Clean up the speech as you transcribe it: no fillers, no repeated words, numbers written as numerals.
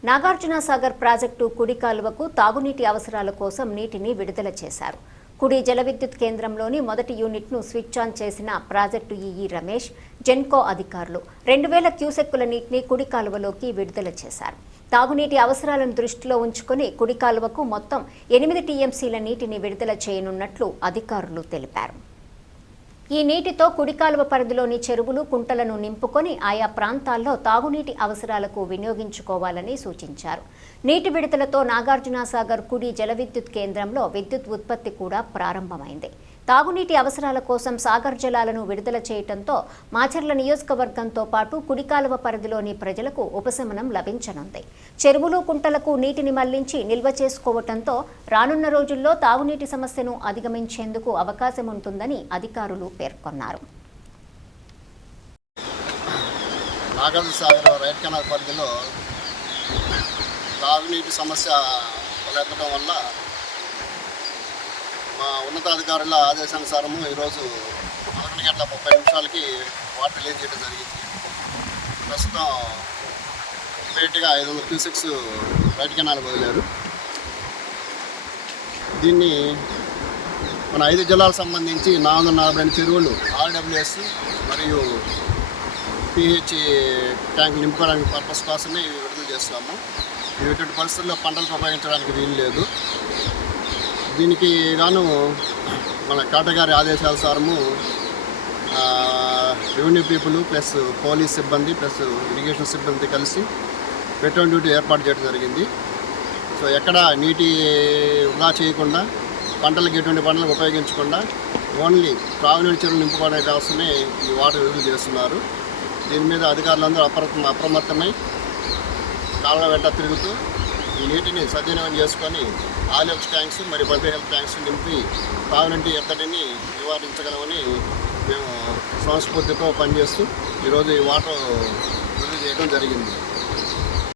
Nagarjunasagar project కుడి కాలువకు తాగునీటి అవసరాల కోసం నీటిని విడుదల చేశారు. కుడి జల విద్యుత్ కేంద్రంలోని మొదటి యూనిట్ను స్విచ్ ఆన్ చేసిన ప్రాజెక్టు ఈఈ రమేష్, జెన్కో అధికారులు 2000 క్యూసెక్కుల నీటిని కుడి కాలువలోకి విడుదల చేశారు. తాగునీటి అవసరాలను దృష్టిలో ఉంచుకుని కుడి కాలువకు మొత్తం 8 టీఎంసీల నీటిని విడుదల చేయనున్నట్లు అధికారులు తెలిపారు. ఈ నీటితో కుడి కాలువ పరిధిలోని చెరువులు, కుంటలను నింపుకొని ఆయా ప్రాంతాల్లో తాగునీటి అవసరాలకు వినియోగించుకోవాలని సూచించారు. నీటి విడుదలతో నాగార్జునసాగర్ కుడి జల విద్యుత్ కేంద్రంలో విద్యుత్ ఉత్పత్తి కూడా ప్రారంభమైంది. తాగునీటి అవసరాల కోసం సాగర్ జలాలను విడుదల చేయడంతో మాచర్ల నియోజకవర్గంతో పాటు కుడి కాలువ పరిధిలోని ప్రజలకు ఉపశమనం లభించనుంది. చెరువులు, కుంటలకు నీటిని మళ్లించి నిల్వ చేసుకోవడంతో రానున్న రోజుల్లో తాగునీటి సమస్యను అధిగమించేందుకు అవకాశం ఉంటుందని అధికారులు పేర్కొన్నారు. నాగార్జునసాగర్ రైట్ కెనాల్ పరిధిలో తాగునీటి సమస్య తలెత్తడం వల్ల మా ఉన్నతాధికారుల ఆదేశానుసారము ఈరోజు 11:30 వాటర్ రిలీజ్ చేయడం జరిగింది. ప్రస్తుతం ఇమీడియట్గా 500 క్యూసెక్స్ రైట్ కెనాల్ వదిలారు. దీన్ని మన 5 జిల్లాలకు సంబంధించి 442 చెరువులు ఆర్డబ్ల్యూఎస్ మరియు పిహెచ్ ట్యాంక్ నింపుకోవడానికి పర్పస్ కోసమే విడుదల చేస్తున్నాము. ఇటువంటి పరిస్థితుల్లో పంటలకు ఉపయోగించడానికి వీలు లేదు. దీనికి గాను మన కలెక్టర్ గారి ఆదేశానుసారము రెవెన్యూ పీపుల్ ప్లస్ పోలీస్ సిబ్బంది ప్లస్ ఇరిగేషన్ సిబ్బంది కలిసి పెట్రోల్ డ్యూటీ ఏర్పాటు చేయడం జరిగింది. సో ఎక్కడ నీటి వృధా చేయకుండా పంటలకు ఎటువంటి పంటలకు ఉపయోగించకుండా ఓన్లీ త్రాగునీటి చెరువులు నింపుకోవడానికి కోసమే ఈ వాటర్ విడుదల చేస్తున్నారు. దీని మీద అధికారులందరూ అప్రమత్తమై కాలువ వెంట తిరుగుతూ ఈ నీటిని సద్వినియోగం చేసుకొని ఆల్ హెల్త్ ట్యాంక్స్ మరియు పబ్లిక్ హెల్త్ ట్యాంక్స్ నింపి తాగునీటి ఎద్దడిని నివారించగలమని మేము సంస్ఫూర్తితో పనిచేస్తూ ఈరోజు ఈ వాటర్ విడుదల చేయడం జరిగింది.